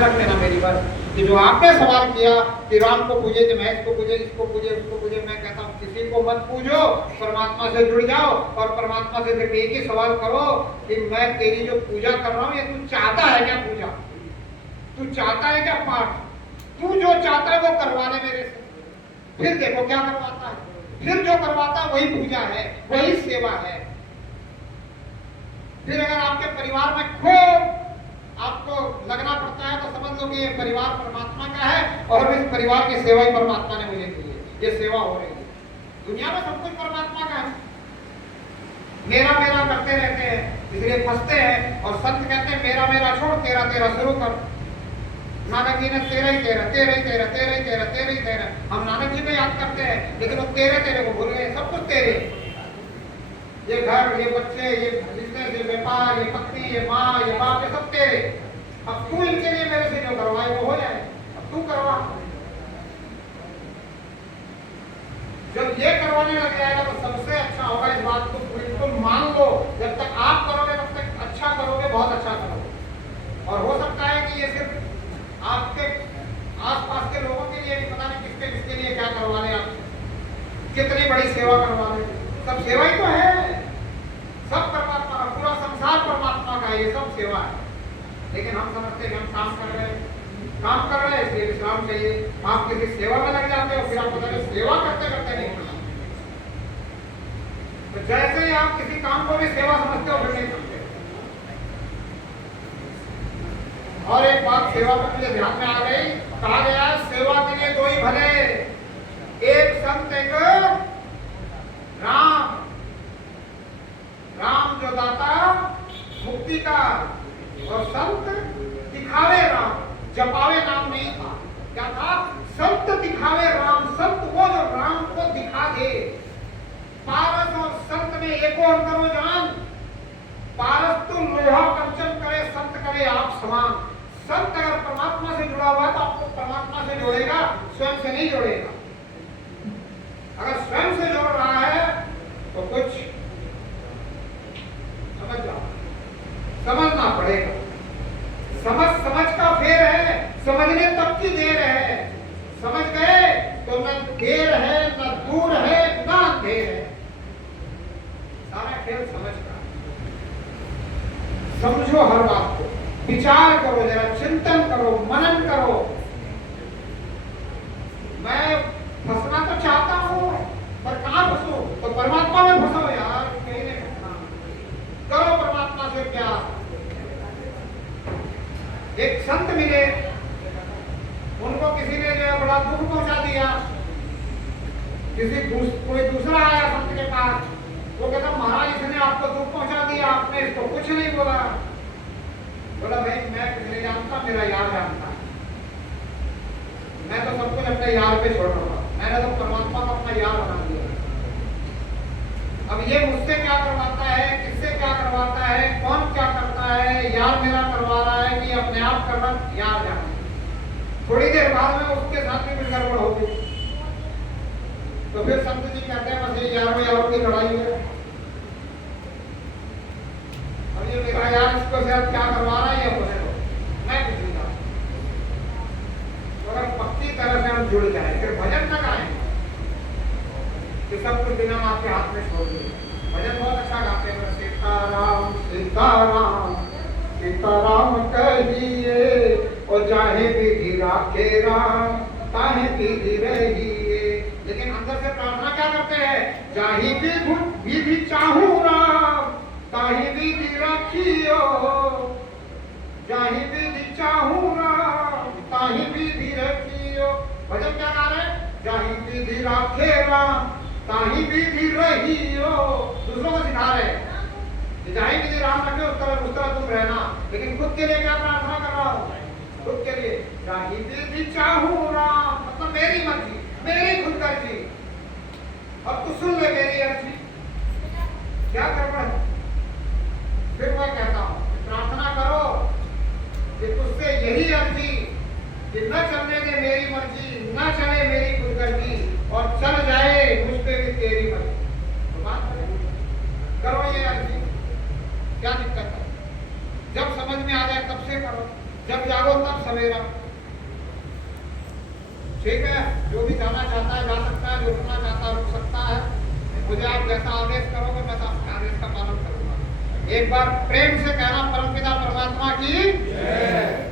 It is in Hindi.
रख लेना मेरी बात कि जो आपने सवाल किया कि राम को पूजे कि मैं इसको पूजे, इसको पूजे, उसको पूजे, मैं कहता हूँ किसी को मत पूजो, परमात्मा से जुड़ जाओ और परमात्मा से सिर्फ एक ही सवाल करो कि मैं तेरी जो पूजा कर रहा हूँ ये तू चाहता है क्या पूजा, तू चाहता है क्या पाठ, तू जो चाहता है वो करवा ले मेरे से, फिर देखो क्या करवाता है, फिर जो करवाता है वही पूजा है, वही सेवा है। फिर अगर आपके परिवार में खूब आपको लगना पड़ता है तो समझ लो कि ये परिवार परमात्मा का है और इस परिवार की सेवा ही परमात्मा ने मुझे दी है, ये सेवा हो रही है। दुनिया में सब कुछ परमात्मा का है, मेरा मेरा करते रहते हैं इसलिए फंसते हैं और संत कहते हैं मेरा मेरा छोड़ तेरा तेरा शुरू कर। नानक जी ने तेरा ही तेरा, तेरा ही तेरा, तेरा ही तेरा, तेरा ही तेरा, हम नानक जी को याद करते हैं लेकिन वो तेरे तेरे को भूल गए, सब कुछ तेरे, ये घर, ये बच्चे, ये बिजनेस, ये व्यापार, ये पत्नी, ये माँ, ये बाप, ये सब तेरे। अब तू इनके लिए मेरे से जो करवाए वो हो जाए, अब तू करवा। जब ये करवाने लग जाएगा तो सबसे अच्छा होगा, इस बात को बिल्कुल मान लो, जब तक आप करोगे तब तक अच्छा करोगे, बहुत अच्छा करोगे। और हो सकता है कि ये सिर्फ आपके आसपास के लोगों के लिए भी, पता नहीं किसके किसके लिए क्या करवा ले, आप कितनी बड़ी सेवा करवा ले, सब सेवा ही तो है, सब परमात्मा का, पूरा संसार परमात्मा का, ये सब सेवा है। लेकिन हम समझते हैं हम काम कर रहे हैं इसलिए विश्राम चाहिए। आप किसी सेवा में लग जाते हो फिर आप पता नहीं सेवा करते करते नहीं करते, तो जैसे ही आप किसी काम को भी सेवा समझते हो फिर नहीं करते। और एक बात सेवा में मुझे ध्यान में आ गई, कहा गया सेवा के लिए दो ही भले, एक संत एक राम। राम जो दाता मुक्ति का और संत दिखावे राम, जपावे नाम नहीं था, क्या था, संत दिखावे राम, संत वो जो राम को दिखा दे। पारस और संत में एको अंतर हो जान, पारस तो लोहा कंचन करे, संत करे आप समान। संत अगर परमात्मा से जुड़ा हुआ है तो आपको परमात्मा से जोड़ेगा, स्वयं से नहीं जोड़ेगा। अगर स्वयं से जोड़ रहा है तो कुछ समझ जाओ, समझना पड़ेगा। समझ का फेर है, समझने तक की देर है, समझ गए तो न देर है, न दूर है, न अंधेर है, सारा खेल समझ का। समझो हर बात को, विचार करो, जरा चिंतन करो, मनन करो। मैं फंसना तो चाहता हूं पर कहां फंसू, तो परमात्मा में फंसो यार, कहीं नहीं फंसना, करो परमात्मा से प्यार। एक संत मिले, उनको किसी ने जो है बड़ा दुख पहुंचा दिया, कोई दूसरा आया संत के पास, वो कहता महाराज इसने आपको दुख पहुंचा दिया, आपने इसको कुछ नहीं बोला। बोला भाई मैं किसी नहीं जानता, मेरा यार जानता है, मैं तो सब कुछ अपने यार पे छोड़ रहा हूँ, मैंने तो परमात्मा को अपना यार बना दिया। अब ये मुझसे क्या करवाता है, किससे क्या करवाता है, कौन क्या करता है, यार मेरा करवा रहा है कि अपने आप कर रहा, यार जाना। थोड़ी देर बाद में उसके साथ भी कुछ गड़बड़ हो गई, तो फिर संत जी कहते हैं बस ये यारों की लड़ाई है। अब ये मेरा यार इसको शायद क्या करवा रहा है, ये बोले मैं कुछ नहीं जानता। तो अगर पक्की तरह से हम जुड़ जाए फिर भजन तक आए कि सब कुछ बिना आपके हाथ में छोड़ दिए। भजन बहुत अच्छा गाते हैं, सीताराम सीताराम सीताराम कहिए और चाहे विधि राखे राम, ताहे विधि रहिए। लेकिन अंदर से प्रार्थना क्या करते हैं, चाहे विधि चाहूं राम, ताहे विधि रखियो, चाहे विधि चाहूं राम, ताहे विधि रखियो। भजन क्या गा रहे हैं, चाहे विधि राखे राम, ताही विधि रहियो, दूसरों को सिखा रहे हैं कि चाहे विधि राम रखे उस तरह तुम रहना, लेकिन खुद के लिए क्या प्रार्थना कर रहा हूं, खुद के लिए चाहे विधि चाहूं राम, मतलब मेरी मर्जी, मेरी खुद अर्जी, अब तू सुन ले मेरी अर्जी, क्या करना है। फिर मैं कहता हूं प्रार्थना करो कि तुझसे यही अर्जी कि न चलने दे मेरी मर्जी, न चले मेरी खुद अर्जी, और चल जाए मुझ पे भी तेरी मर्जी। तो बात करो ये अर्जी, क्या दिक्कत है, जब समझ में आ जाए तब से करो। जब जागो तब सवेरा। ठीक है, जो भी जाना चाहता है जा सकता है, जो रुकना चाहता है रुक सकता है। मुझे आप जैसा आदेश करोगे मैं आपके आदेश का पालन करूंगा। एक बार प्रेम से कहना, परमपिता परमात्मा की जय।